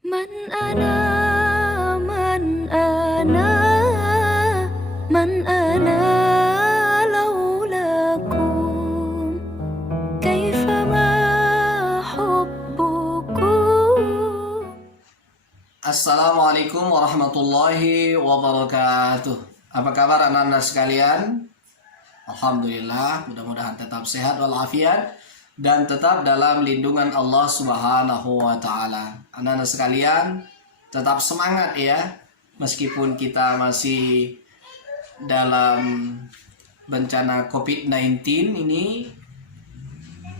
من أنا من أنا من أنا لولاكم كيفما حبكم. Assalamualaikum warahmatullahi wabarakatuh. Apa kabar anak-anak sekalian? Alhamdulillah, mudah-mudahan tetap sehat walafiat dan tetap dalam lindungan Allah Subhanahu wa taala. Anak-anak sekalian, tetap semangat ya. Meskipun kita masih dalam bencana COVID-19 ini,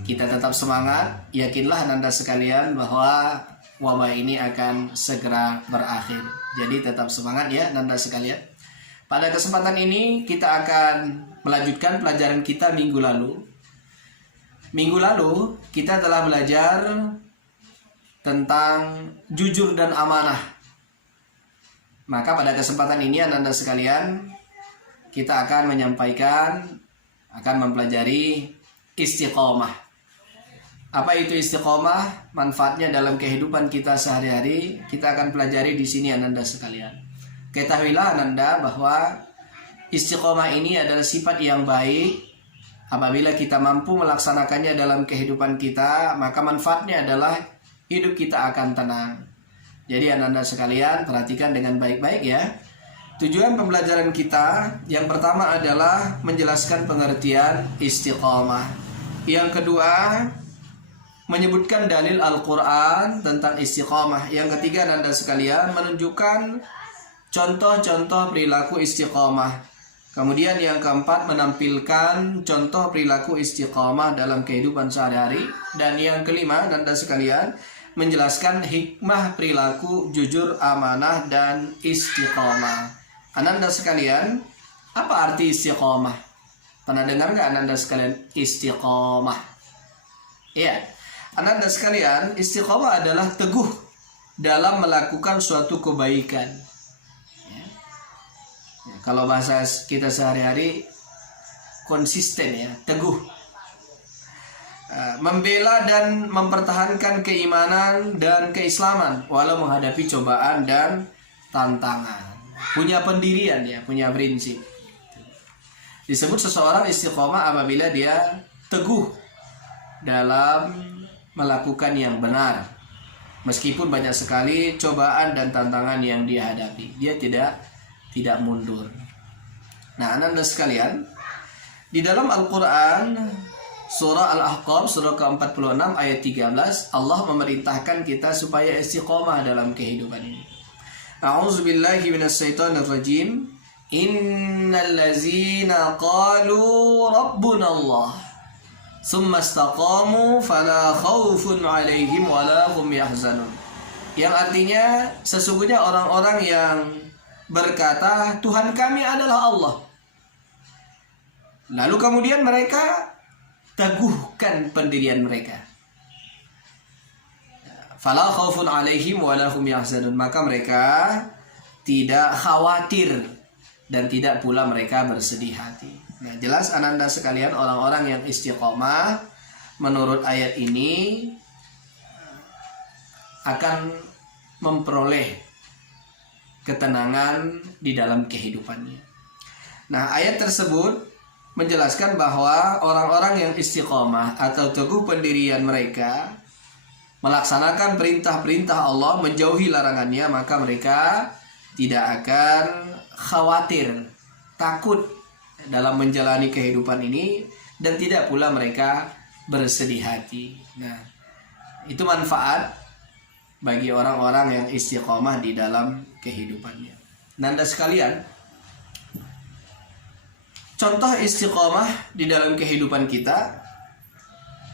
kita tetap semangat. Yakinlah anak-anak sekalian bahwa wabah ini akan segera berakhir. Jadi tetap semangat ya anak-anak sekalian. Pada kesempatan ini kita akan melanjutkan pelajaran kita minggu lalu. Minggu lalu kita telah belajar tentang jujur dan amanah. Maka pada kesempatan ini anak-anak sekalian, kita akan mempelajari istiqomah. Apa itu istiqomah? Manfaatnya dalam kehidupan kita sehari-hari, kita akan pelajari di sini anak-anak sekalian. Ketahuilah anak-anak bahwa istiqomah ini adalah sifat yang baik. Apabila kita mampu melaksanakannya dalam kehidupan kita, maka manfaatnya adalah hidup kita akan tenang. Jadi anak-anak sekalian, perhatikan dengan baik-baik ya. Tujuan pembelajaran kita yang pertama adalah menjelaskan pengertian istiqomah. Yang kedua, menyebutkan dalil Al-Quran tentang istiqomah. Yang ketiga, anak-anak sekalian, menunjukkan contoh-contoh perilaku istiqomah. Kemudian yang keempat, menampilkan contoh perilaku istiqomah dalam kehidupan sehari-hari. Dan yang kelima, anak-anak sekalian, menjelaskan hikmah perilaku jujur, amanah, dan istiqomah. Anak-anak sekalian, apa arti istiqomah? Pernah dengar nggak anak-anak sekalian istiqomah? Iya, anak-anak sekalian, istiqomah adalah teguh dalam melakukan suatu kebaikan. Kalau bahasa kita sehari-hari, konsisten ya, teguh. Membela dan mempertahankan keimanan dan keislaman walau menghadapi cobaan dan tantangan. Punya pendirian ya, punya prinsip. Disebut seseorang istiqomah apabila dia teguh dalam melakukan yang benar. Meskipun banyak sekali cobaan dan tantangan yang dia hadapi, dia tidak mundur. Nah, anak-anak sekalian, di dalam Al-Quran surah Al-Ahqaf surah ke-46 ayat 13, Allah memerintahkan kita supaya istiqomah dalam kehidupan ini. A'udzubillahi minasyaitonirrajim. Innal ladzina qalu rabbuna Allah tsumma istaqamu fala khaufun 'alaihim wala hum yahzanun. Yang artinya, sesungguhnya orang-orang yang berkata Tuhan kami adalah Allah, lalu kemudian mereka teguhkan pendirian mereka, fala khaufun 'alaihim wala hum yahzanun, maka mereka tidak khawatir dan tidak pula mereka bersedih hati. Nah, jelas anak-anak sekalian, orang-orang yang istiqomah menurut ayat ini akan memperoleh ketenangan di dalam kehidupannya. Nah, ayat tersebut menjelaskan bahwa orang-orang yang istiqomah atau teguh pendirian mereka melaksanakan perintah-perintah Allah, menjauhi larangannya, maka mereka tidak akan khawatir, takut dalam menjalani kehidupan ini, dan tidak pula mereka bersedih hati. Nah, itu manfaat bagi orang-orang yang istiqomah di dalam kehidupannya. Nanda sekalian, contoh istiqomah di dalam kehidupan kita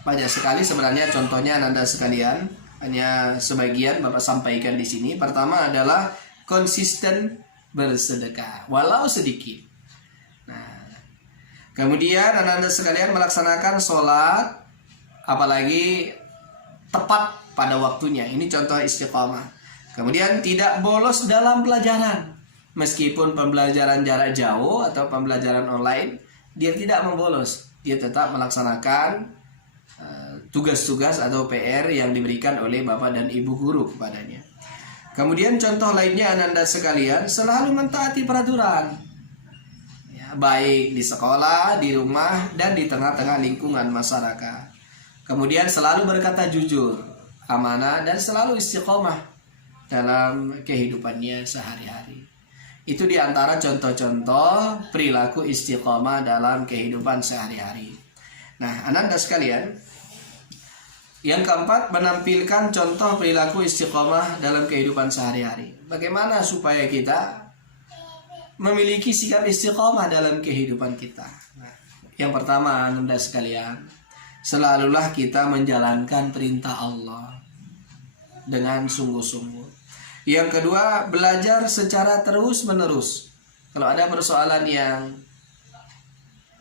banyak sekali sebenarnya contohnya Nanda sekalian. Hanya sebagian Bapak sampaikan di sini. Pertama adalah konsisten bersedekah walau sedikit. Nah, kemudian Nanda sekalian melaksanakan sholat, apalagi tepat pada waktunya. Ini contoh istiqomah. Kemudian tidak bolos dalam pelajaran. Meskipun pembelajaran jarak jauh atau pembelajaran online, dia tidak membolos. Dia tetap melaksanakan tugas-tugas atau PR yang diberikan oleh bapak dan ibu guru kepadanya. Kemudian contoh lainnya ananda sekalian, selalu mentaati peraturan. Ya, baik di sekolah, di rumah, dan di tengah-tengah lingkungan masyarakat. Kemudian selalu berkata jujur, amanah, dan selalu istiqomah dalam kehidupannya sehari-hari. Itu diantara contoh-contoh perilaku istiqomah dalam kehidupan sehari-hari. Nah, ananda sekalian, yang keempat, menampilkan contoh perilaku istiqomah dalam kehidupan sehari-hari. Bagaimana supaya kita memiliki sikap istiqomah dalam kehidupan kita? Nah, yang pertama, ananda sekalian, selalulah kita menjalankan perintah Allah dengan sungguh-sungguh. Yang kedua, belajar secara terus-menerus. Kalau ada persoalan yang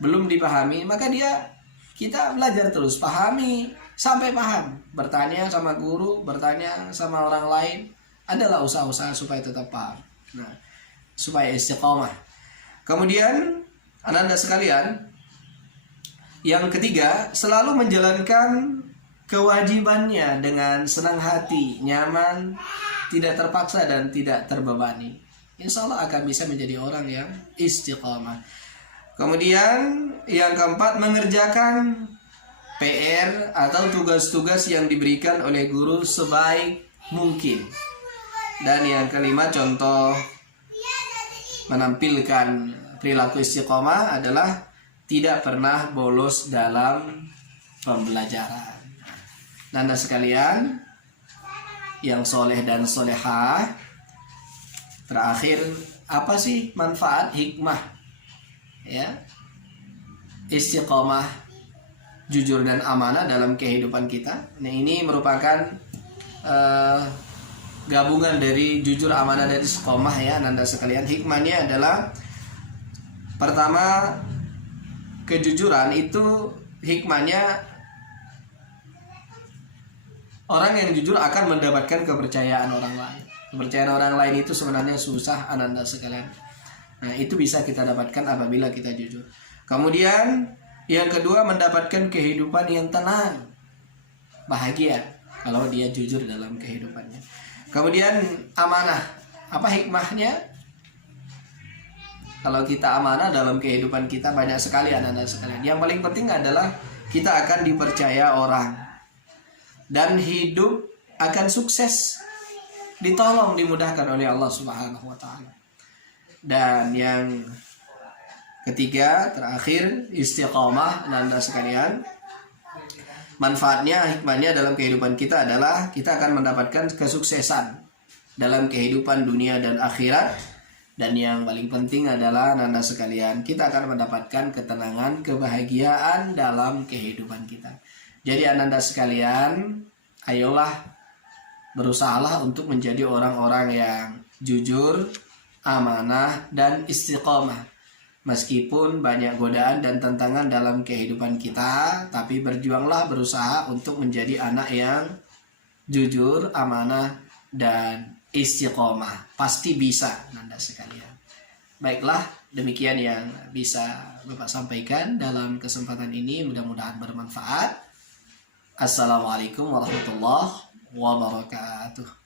belum dipahami, maka kita belajar terus, pahami sampai paham. Bertanya sama guru, bertanya sama orang lain, adalah usaha-usaha supaya tetap paham. Nah, supaya istiqomah. Kemudian, ananda sekalian, yang ketiga, selalu menjalankan kewajibannya dengan senang hati, nyaman, tidak terpaksa dan tidak terbebani. Insya Allah akan bisa menjadi orang yang istiqomah. Kemudian yang keempat, mengerjakan PR atau tugas-tugas yang diberikan oleh guru sebaik mungkin. Dan yang kelima, contoh menampilkan perilaku istiqomah adalah tidak pernah bolos dalam pembelajaran. Nanda sekalian yang soleh dan solehah, terakhir, apa sih manfaat hikmah ya istiqomah, jujur dan amanah dalam kehidupan kita? Nah, ini merupakan gabungan dari jujur, amanah, dan istiqomah ya ananda sekalian. Hikmahnya adalah, pertama, kejujuran itu hikmahnya, orang yang jujur akan mendapatkan kepercayaan orang lain. Kepercayaan orang lain itu sebenarnya susah ananda sekalian. Nah, itu bisa kita dapatkan apabila kita jujur. Kemudian yang kedua, mendapatkan kehidupan yang tenang, bahagia kalau dia jujur dalam kehidupannya. Kemudian amanah, apa hikmahnya? Kalau kita amanah dalam kehidupan kita, banyak sekali anak-anak sekalian. Yang paling penting adalah kita akan dipercaya orang dan hidup akan sukses, ditolong, dimudahkan oleh Allah Subhanahu wa taala. Dan yang ketiga, terakhir, istiqomah ananda sekalian. Manfaatnya, hikmahnya dalam kehidupan kita adalah kita akan mendapatkan kesuksesan dalam kehidupan dunia dan akhirat. Dan yang paling penting adalah ananda sekalian, kita akan mendapatkan ketenangan, kebahagiaan dalam kehidupan kita. Jadi ananda sekalian, ayolah berusahalah untuk menjadi orang-orang yang jujur, amanah, dan istiqomah. Meskipun banyak godaan dan tantangan dalam kehidupan kita, tapi berjuanglah, berusaha untuk menjadi anak yang jujur, amanah, dan istiqomah. Pasti bisa, Nanda sekalian. Baiklah, demikian yang bisa Bapak sampaikan dalam kesempatan ini. Mudah-mudahan bermanfaat. Assalamualaikum warahmatullahi wabarakatuh.